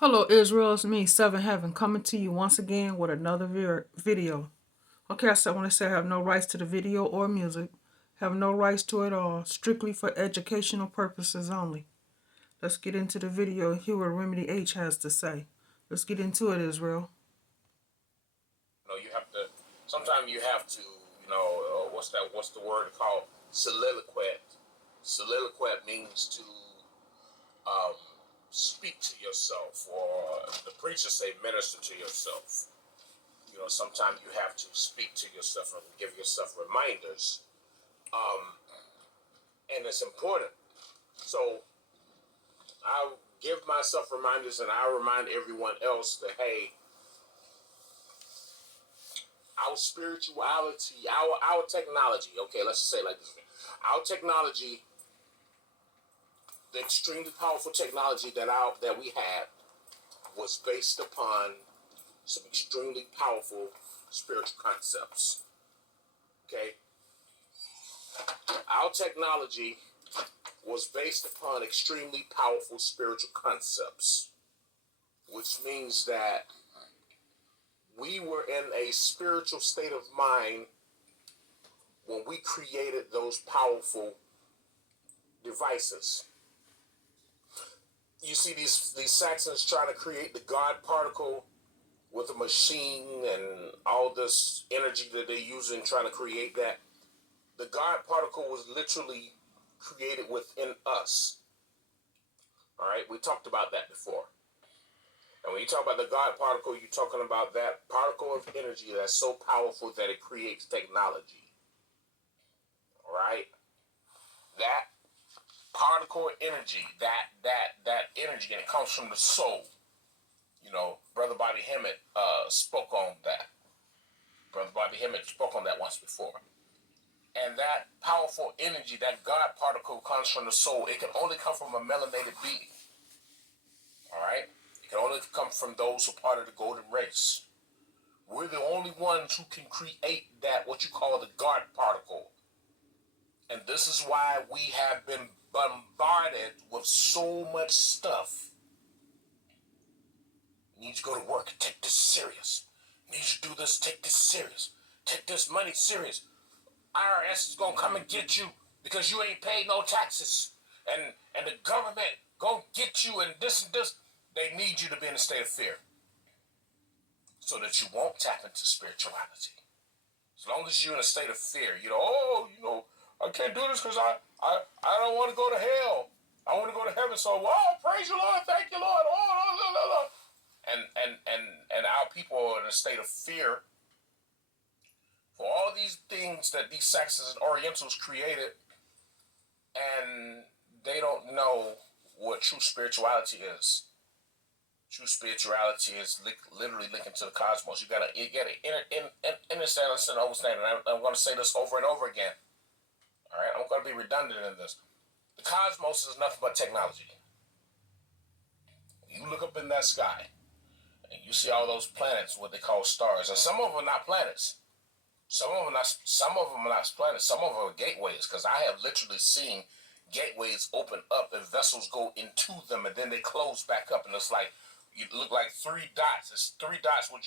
Hello, Israel. It's me, Seven Heaven, coming to you once again with another video. Okay, I want to say I have no rights to the video or music. Have no rights to it all. Strictly for educational purposes only. Let's get into the video and hear what Remedy H has to say. Let's get into it, Israel. You have to. Sometimes you have to. What's that? What's the word called? Soliloquy. Soliloquy means to um, speak to yourself, or the preacher say, minister to yourself. Sometimes you have to speak to yourself and give yourself reminders, and it's important. So I give myself reminders, and I remind everyone else that hey, our spirituality, our technology. Okay, let's say it like this: our technology, the extremely powerful technology that we had, was based upon some extremely powerful spiritual concepts. Okay, our technology was based upon extremely powerful spiritual concepts, which means that we were in a spiritual state of mind when we created those powerful devices. You see these Saxons trying to create the God particle with a machine and all this energy that they're using trying to create that. The God particle was literally created within us. All right, we talked about that before. And when you talk about the God particle, you're talking about that particle of energy that's so powerful that it creates technology. All right, that particle of energy, that energy, and it comes from the soul. Brother Bobby Hemmett spoke on that. Brother Bobby Hemmett spoke on that once before. And that powerful energy, that God particle comes from the soul. It can only come from a melanated being. All right? It can only come from those who are part of the golden race. We're the only ones who can create that, what you call the God particle. And this is why we have been bombarded with so much stuff. You need to go to work and take this serious. You need to do this, take this serious. Take this money serious. IRS is gonna come and get you because you ain't paid no taxes, and the government gonna get you and this and this. They need you to be in a state of fear so that you won't tap into spirituality. As long as you're in a state of fear, I can't do this because I don't want to go to hell. I want to go to heaven. So, praise you, Lord, thank you, Lord. And our people are in a state of fear for all these things that these Saxons and Orientals created, and they don't know what true spirituality is. True spirituality is literally linking to the cosmos. You gotta understand and understand. And I'm going to say this over and over again. All right, I'm going to be redundant in this. The cosmos is nothing but technology. You look up in that sky, and you see all those planets, what they call stars, and some of them are not planets. Some of them are not planets. Some of them are gateways, because I have literally seen gateways open up and vessels go into them, and then they close back up, and it's like you look like three dots. It's three dots, what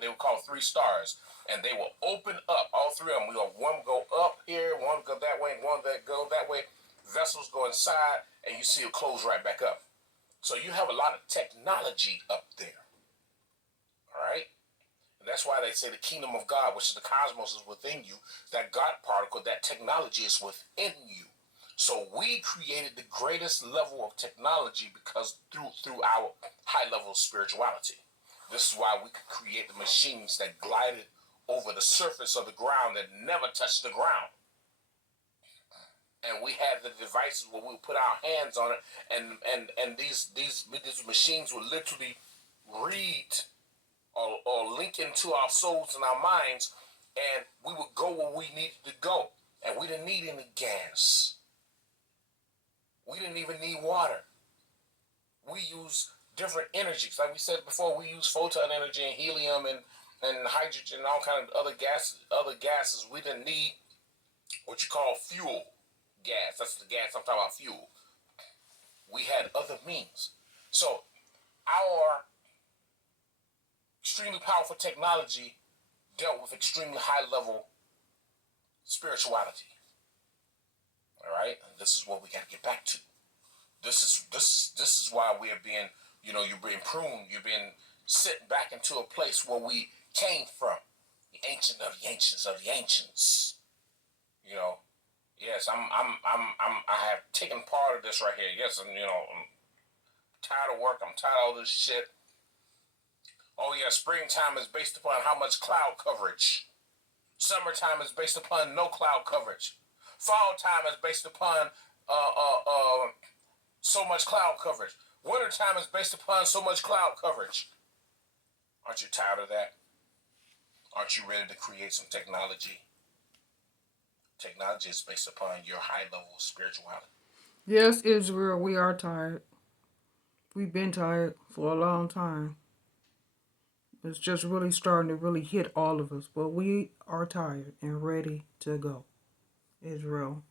they would call three stars, and they will open up. All three of them. One go up here, one go that way, one that go that way. Vessels go inside, and you see it close right back up. So you have a lot of technology up there. All right. And that's why they say the kingdom of God, which is the cosmos, is within you. That God particle, that technology is within you. So we created the greatest level of technology because through our high level of spirituality. This is why we could create the machines that glided over the surface of the ground that never touched the ground. And we had the devices where we would put our hands on it, and these machines would literally read or link into our souls and our minds, and we would go where we needed to go. And we didn't need any gas. We didn't even need water. We use different energies. Like we said before, we use photon energy and helium and hydrogen and all kind of other gases. We didn't need what you call fuel gas. That's the gas I'm talking about, fuel. We had other means. So Our extremely powerful technology dealt with extremely high level spirituality. All right, and this is what we got to get back to. This is why we are being, you're being pruned. You're being sent back into a place where we came from, the ancient of the ancients of the ancients. You know, yes, I have taken part of this right here. Yes, and I'm tired of work. I'm tired of all this shit. Oh yeah, springtime is based upon how much cloud coverage. Summertime is based upon no cloud coverage. Fall time is based upon so much cloud coverage. Wintertime is based upon so much cloud coverage. Aren't you tired of that? Aren't you ready to create some technology? Technology is based upon your high level of spirituality. Yes, Israel, we are tired. We've been tired for a long time. It's just really starting to really hit all of us. But we are tired and ready to go. Israel.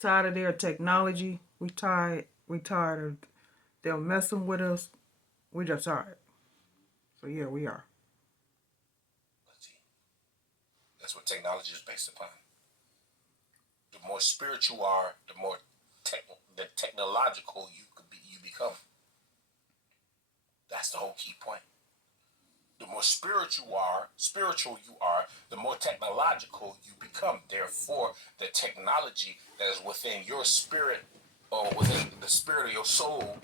Tired of their technology. We tired. We tired of them messing with us. We just tired. So yeah, we are. Let's see. That's what technology is based upon. The more spiritual you are, the more the technological you become. That's the whole key point. The more spiritual you are, the more technological you become. Therefore, the technology that is within your spirit or within the spirit of your soul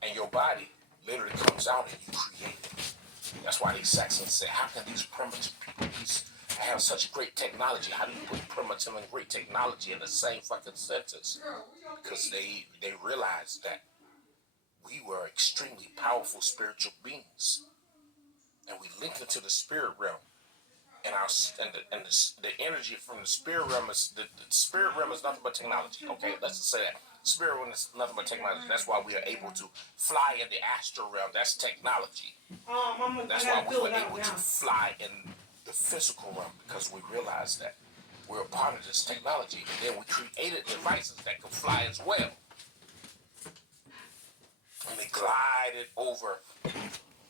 and your body literally comes out and you create it. That's why these Saxons say, how can these primitive people have such great technology? How do you put primitive and great technology in the same fucking sentence? Because they realized that we were extremely powerful spiritual beings. And we link into the spirit realm, and the energy from the spirit realm is the spirit realm is nothing but technology. Okay, let's just say that spirit realm is nothing but technology. That's why we are able to fly in the astral realm. That's technology. That's why we were able to fly in the physical realm, because we realized that we're a part of this technology, and then we created devices that could fly as well, and they glided over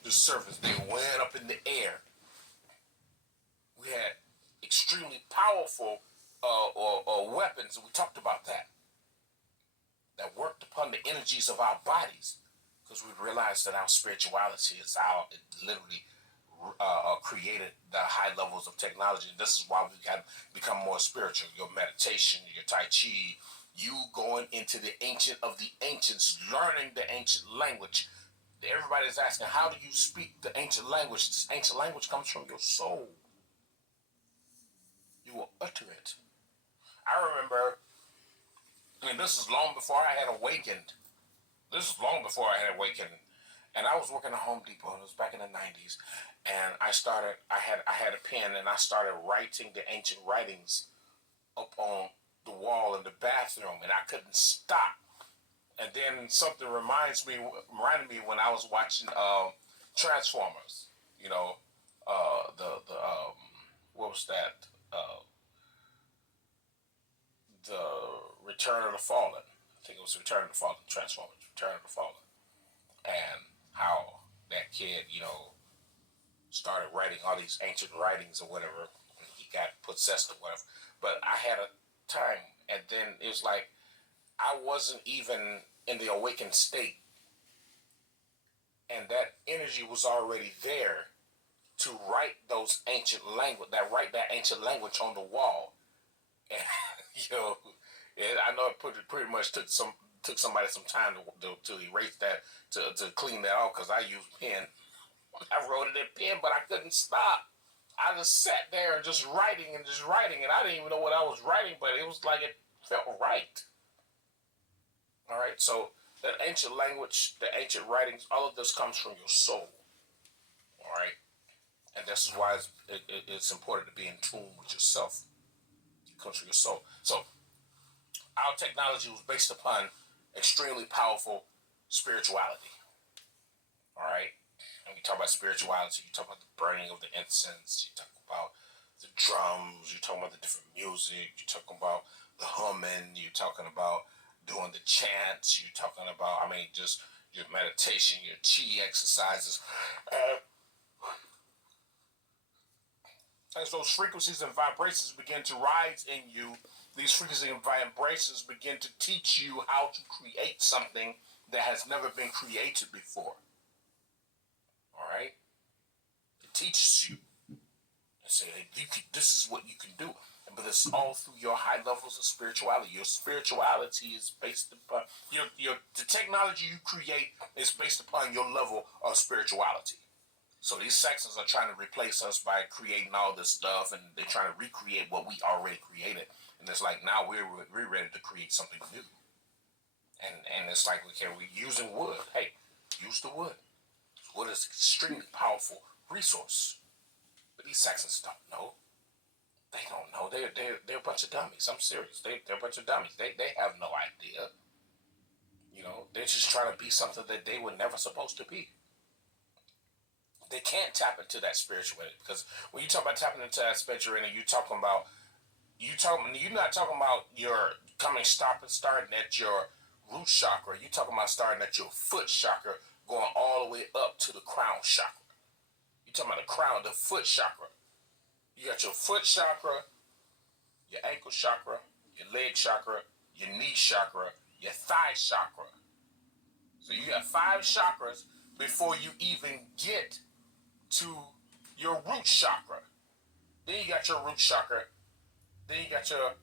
the surface. They went up in the air. We had extremely powerful weapons, and we talked about that worked upon the energies of our bodies, because we realized that our spirituality is it literally created the high levels of technology. And this is why we got to become more spiritual. Your meditation, your Tai Chi, you going into the ancient of the ancients, learning the ancient language. Everybody's asking, how do you speak the ancient language? This ancient language comes from your soul. You will utter it. I remember, this is long before I had awakened. And I was working at Home Depot. It was back in the 90s. And I had a pen, and I started writing the ancient writings up on the wall in the bathroom, and I couldn't stop. And then something reminded me when I was watching Transformers. What was that? The Return of the Fallen. I think it was Return of the Fallen. Transformers, Return of the Fallen, and how that kid, started writing all these ancient writings or whatever. He got possessed or whatever. But I had a time, and then it was like I wasn't even in the awakened state, and that energy was already there to write those ancient language. Write that ancient language on the wall, and I know it pretty much took somebody some time to erase that, to clean that off, because I used pen. I wrote it in pen, but I couldn't stop. I just sat there and just writing, and I didn't even know what I was writing, but it was like it felt right. All right, so that ancient language, the ancient writings, all of this comes from your soul. All right, and this is why it's important to be in tune with yourself. It comes from your soul. So our technology was based upon extremely powerful spirituality. All right. And we talk about spirituality, you talk about the burning of the incense, you talk about the drums, you talk about the different music, you talk about the humming, you're talking about doing the chants, you're talking about, just your meditation, your chi exercises. Uh, as those frequencies and vibrations begin to rise in you, these frequencies and vibrations begin to teach you how to create something that has never been created before. All right? It teaches you and say, hey, this is what you can do. But it's all through your high levels of spirituality. Your spirituality is based upon the technology you create is based upon your level of spirituality. So these sections are trying to replace us by creating all this stuff, and they're trying to recreate what we already created. And it's like now we're ready to create something new. And it's like, okay, we're using wood. Hey, use the wood. Wood is an extremely powerful resource. But these sections don't know. They don't know. They're a bunch of dummies. I'm serious. They're a bunch of dummies. They have no idea. You know, they're just trying to be something that they were never supposed to be. They can't tap into that spirituality, because when you talk about tapping into that spirituality, you're not talking about your starting at your root chakra. You're talking about starting at your foot chakra, going all the way up to the crown chakra. You're talking about the foot chakra. You got your foot chakra, your ankle chakra, your leg chakra, your knee chakra, your thigh chakra. So you got 5 chakras before you even get to your root chakra. Then you got your root chakra. Then you got your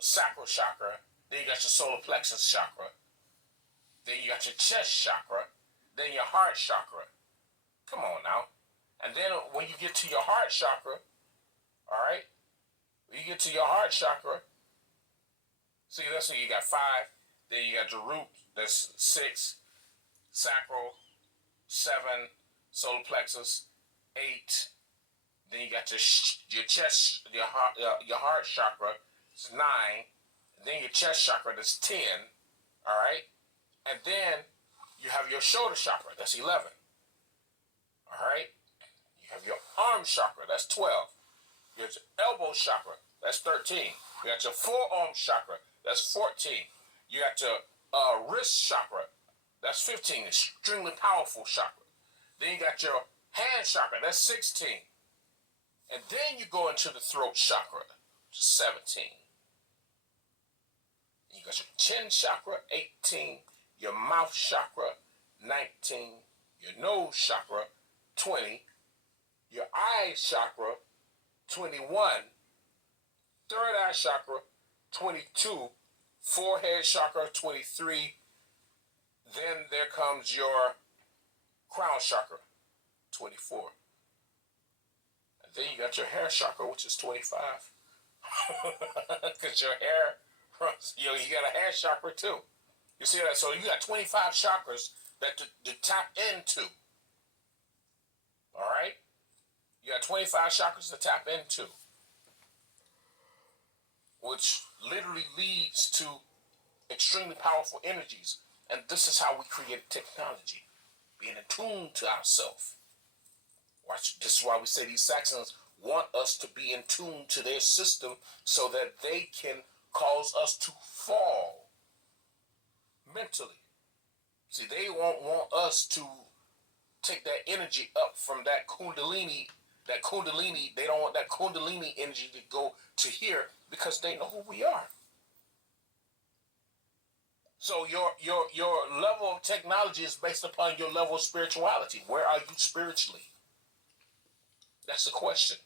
sacral chakra. Then you got your solar plexus chakra. Then you got your chest chakra. Then your heart chakra. Come on now. And then when you get to your heart chakra, all right, when you get to your heart chakra, see, that's what you got 5. Then you got your root, that's 6, sacral, 7, solar plexus, 8. Then you got your chest, your heart chakra, it's 9. And then your chest chakra, that's 10. All right, and then you have your shoulder chakra, that's 11. All right, you have your arm chakra, that's 12. You got your elbow chakra, that's 13. You got your forearm chakra, that's 14. You got your wrist chakra, that's 15. Extremely powerful chakra. Then you got your hand chakra, that's 16. And then you go into the throat chakra, 17. You got your chin chakra, 18. Your mouth chakra, 19. Your nose chakra, 20. Your eye chakra, 21. Third eye chakra, 22. Forehead chakra, 23. Then there comes your crown chakra, 24. And then you got your hair chakra, which is 25. Because your hair, you got a hair chakra too. You see that? So you got 25 chakras that to tap into. All right? You got 25 chakras to tap into, which literally leads to extremely powerful energies. And this is how we create technology, being in tune to ourselves. Watch, this is why we say these Saxons want us to be in tune to their system so that they can cause us to fall mentally. See, they won't want us to take that energy up from that kundalini. They don't want that kundalini energy to go to here because they know who we are. So your level of technology is based upon your level of spirituality. Where are you spiritually? That's the question.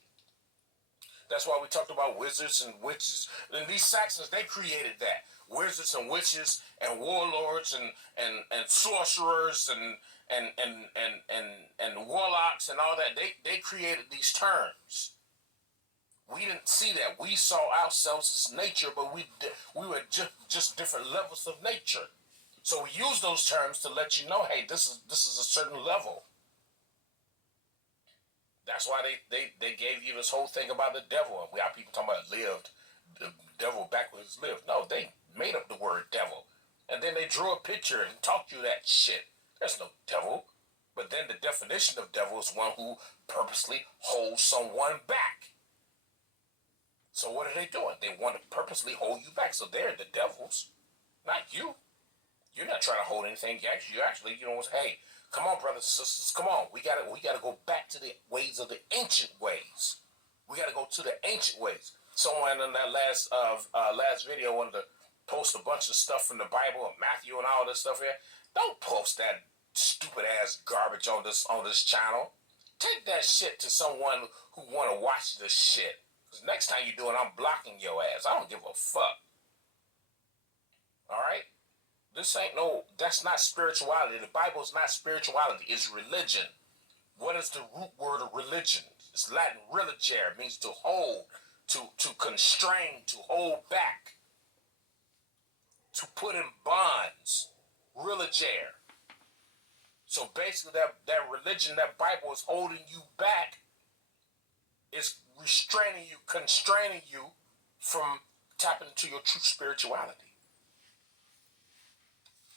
That's why we talked about wizards and witches. And these Saxons, they created that. Wizards and witches and warlords and sorcerers and warlocks and all that. They created these terms. We didn't see that. We saw ourselves as nature, but we were just different levels of nature. So we use those terms to let you know, hey, this is a certain level. That's why they gave you this whole thing about the devil. And we have people talking about lived, the devil backwards lived. No, they made up the word devil. And then they drew a picture and taught you that shit. There's no devil. But then the definition of devil is one who purposely holds someone back. So what are they doing? They want to purposely hold you back. So they're the devils, not you. You're not trying to hold anything. You know, hey, come on, brothers and sisters, come on. We gotta go back to the ways of the ancient ways. We gotta go to the ancient ways. Someone in that last video wanted to post a bunch of stuff from the Bible and Matthew and all this stuff here. Don't post that stupid ass garbage on this channel. Take that shit to someone who want to watch this shit. Because next time you do it, I'm blocking your ass. I don't give a fuck. All right? That's not spirituality. The Bible is not spirituality. It's religion. What is the root word of religion? It's Latin religere. It means to hold, to constrain, to hold back, to put in bonds. Religere. So basically that religion, that Bible is holding you back, is restraining you, constraining you from tapping into your true spirituality.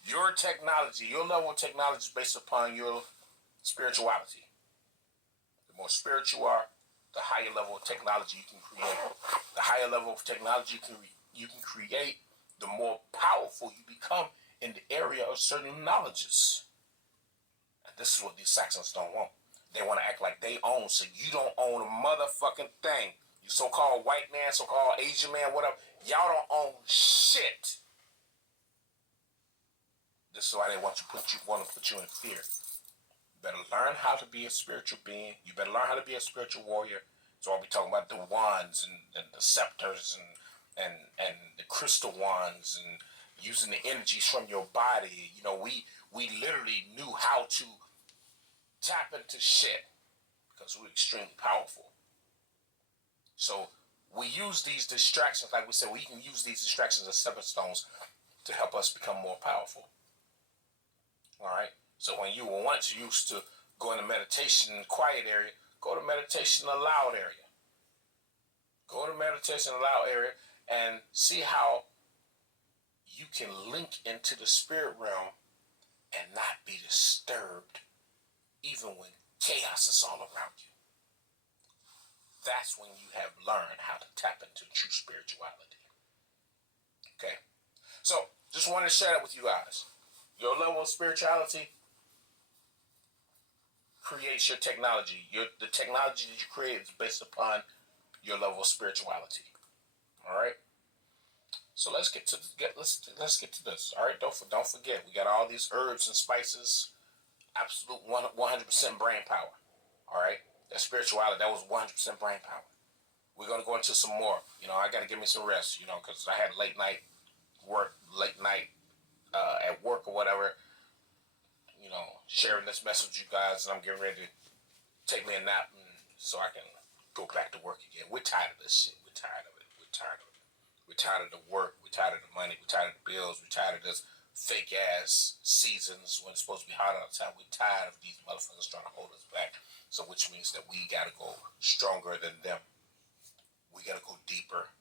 Your technology, your level of technology is based upon your spirituality. The more spiritual you are, the higher level of technology you can create. The higher level of technology you can create, the more powerful you become in the area of certain knowledges. And this is what these Saxons don't want. They want to act like they own, so you don't own a motherfucking thing. You so-called white man, so-called Asian man, whatever, y'all don't own shit. This is why they want to put you in fear. You better learn how to be a spiritual being. You better learn how to be a spiritual warrior. So I'll be talking about the wands and the scepters and the crystal wands and using the energies from your body. You know, we literally knew how to tap into shit because we're extremely powerful. So we use these distractions, like we said, we can use these distractions as stepping stones to help us become more powerful. All right. So when you were once used to going to meditation in the quiet area, go to meditation in the loud area. Go to meditation in the loud area and see how you can link into the spirit realm and not be disturbed even when chaos is all around you. That's when you have learned how to tap into true spirituality. Okay? So, just wanted to share that with you guys. Your level of spirituality creates your technology. The technology that you create is based upon your level of spirituality. All right. So let's get to this. All right. Don't forget, we got all these herbs and spices. Absolute 100% brain power. All right. That spirituality, that was 100% brain power. We're gonna go into some more. You know, I gotta give me some rest. You know, because I had late night at work or whatever, you know, sharing this message with you guys, and I'm getting ready to take me a nap so I can go back to work again. We're tired of this shit. We're tired of it. We're tired of it. We're tired of the work. We're tired of the money. We're tired of the bills. We're tired of this fake ass seasons when it's supposed to be hot outside. We're tired of these motherfuckers trying to hold us back. So which means that we gotta go stronger than them. We gotta go deeper.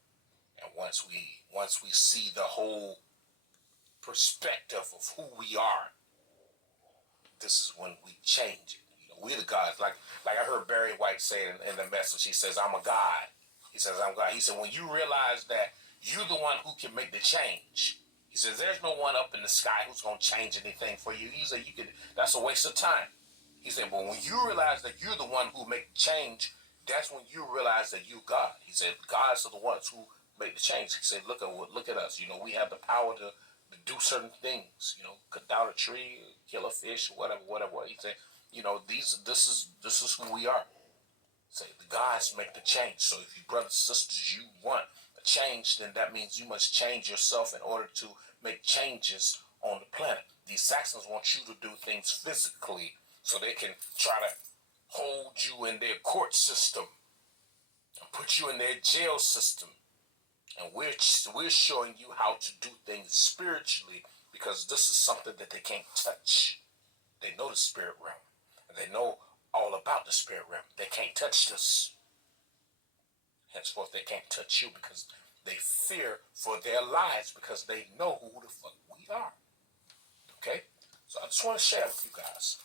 And once we see the whole perspective of who we are, this is when we change it. You know, we're the gods. Like I heard Barry White say in the message, he says, I'm a God. He says, I'm God. He said, when you realize that you're the one who can make the change, he says, there's no one up in the sky who's going to change anything for you. He said, that's a waste of time. He said, but when you realize that you're the one who make the change, that's when you realize that you're God. He said, gods are the ones who make the change. He said, look at us. You know, we have the power to do certain things. You know, cut down a tree, kill a fish, whatever. He said, you know, this is who we are. Say the gods make the change. So if you brothers and sisters, you want a change, then that means you must change yourself in order to make changes on the planet. These Saxons want you to do things physically so they can try to hold you in their court system and put you in their jail system. And we're showing you how to do things spiritually because this is something that they can't touch. They know the spirit realm. And they know all about the spirit realm. They can't touch this. Henceforth, they can't touch you because they fear for their lives because they know who the fuck we are. Okay? So I just want to share with you guys.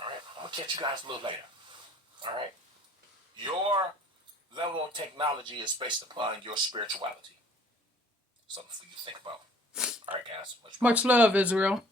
All right? I'm going to catch you guys a little later. All right? Your level of technology is based upon your spirituality. Something for you to think about. All right, guys. Much Much love, Israel.